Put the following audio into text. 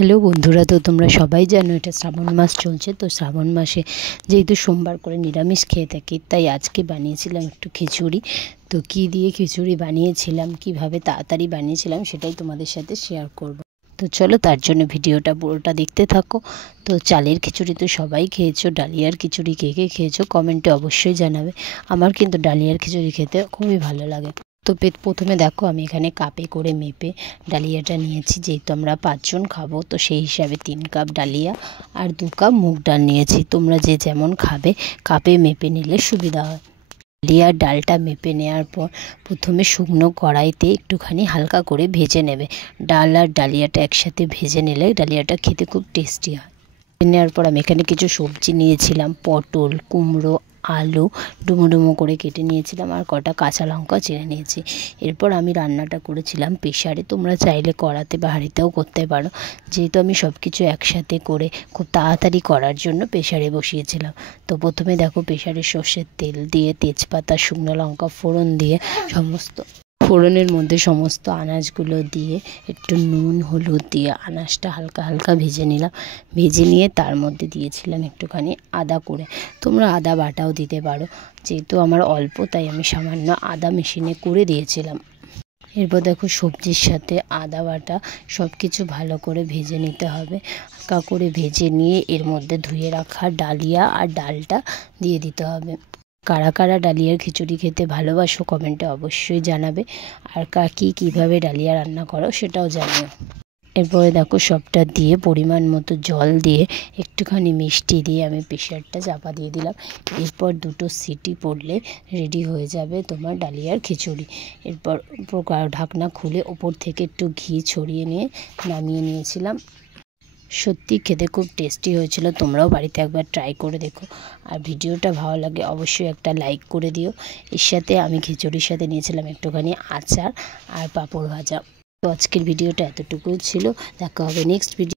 Hello বন্ধুরা, তো তোমরা সবাই জানো এটা শ্রাবণ মাস চলছে। তো শ্রাবণ মাসে যেহেতু সোমবার করে নিরামিষ খেয়ে থাকি, তাই আজকে বানিয়েছিলাম একটু খিচুড়ি। তো কী দিয়ে খিচুড়ি বানিয়েছিলাম, কিভাবে তাড়াতাড়ি বানিয়েছিলাম, সেটাই তোমাদের সাথে শেয়ার করব। তো চলো, তার জন্য ভিডিওটা পুরোটা দেখতে থাকো। তো চালের খিচুড়ি তো সবাই খেয়েছো, ডালিয়ার খিচুড়ি কে কে খেয়েছো কমেন্টে অবশ্যই জানাবে। আমার কিন্তু ডালিয়ার খিচুড়ি খেতে খুবই ভালো লাগে। তো প্রথমে দেখো, আমি এখানে কাপে করে মেপে ডালিয়াটা নিয়েছি। যেহেতু আমরা 5 জন খাবো, তো সেই হিসাবে 3 কাপ ডালিয়া আর 2 কাপ মুগ ডাল নিয়েছি। তোমরা যে যেমন খাবে কাপে মেপে নিলে সুবিধা হয়। ডালিয়ার ডালটা মেপে নেওয়ার পর প্রথমে শুকনো কড়াইতে একটুখানি হালকা করে ভেজে নেবে। ডাল আর ডালিয়াটা একসাথে ভেজে নিলে ডালিয়াটা খেতে খুব টেস্টি হয়। নেওয়ার পর আমি এখানে কিছু সবজি নিয়েছিলাম, পটল, কুমড়ো, আলু ডুমো ডুমো করে কেটে নিয়েছিলাম, আর কটা কাঁচা লঙ্কা চিড়ে নিয়েছি। এরপর আমি রান্নাটা করেছিলাম প্রেশারে। তোমরা চাইলে কড়াতে বা হাঁড়িতেও করতে পারো। যেহেতু আমি সব কিছু একসাথে করে খুব তাড়াতাড়ি করার জন্য প্রেশারে বসিয়েছিলাম। তো প্রথমে দেখো, প্রেশারে সর্ষের তেল দিয়ে তেজপাতা, শুকনো লঙ্কা ফোড়ন দিয়ে ফোড়নের মধ্যে সমস্ত আনাজগুলো দিয়ে একটু নুন হলুদ দিয়ে আনাজটা হালকা হালকা ভেজে নিলাম। ভেজে নিয়ে তার মধ্যে দিয়েছিলাম একটুখানি আদা করে। তোমরা আদা বাটাও দিতে পারো, যেহেতু আমার অল্প তাই আমি সামান্য আদা মেশিনে করে দিয়েছিলাম। এরপর দেখো, সবজির সাথে আদা বাটা সব কিছু ভালো করে ভেজে নিতে হবে। হালকা করে ভেজে নিয়ে এর মধ্যে ধুয়ে রাখা ডালিয়া আর ডালটা দিয়ে দিতে হবে। কারা কারা ডালিয়ার খিচুড়ি খেতে ভালোবাসো কমেন্টে অবশ্যই জানাবে, আর কীভাবে ডালিয়া রান্না করো সেটাও জানিও। এরপরে দেখো, সবটা দিয়ে পরিমাণ মতো জল দিয়ে একটুখানি মিষ্টি দিয়ে আমি প্রেশারটা চাপা দিয়ে দিলাম। এরপর 2টো সিটি পড়লে রেডি হয়ে যাবে তোমার ডালিয়ার খিচুড়ি। এরপর ঢাকনা খুলে ওপর থেকে একটু ঘি ছড়িয়ে নিয়ে নামিয়ে নিয়েছিলাম। সত্যি খেতে খুব টেস্টি হয়েছিল। তোমরাও বাড়িতে একবার ট্রাই করে দেখো, আর ভিডিওটা ভালো লাগে অবশ্যই একটা লাইক করে দিও। এর সাথে আমি খিচুড়ির সাথে নিয়েছিলাম একটুখানি আচার আর পাঁপড় ভাজা। তো আজকের ভিডিওটা এতটুকুই ছিল। দেখা হবে নেক্সট ভিডিও।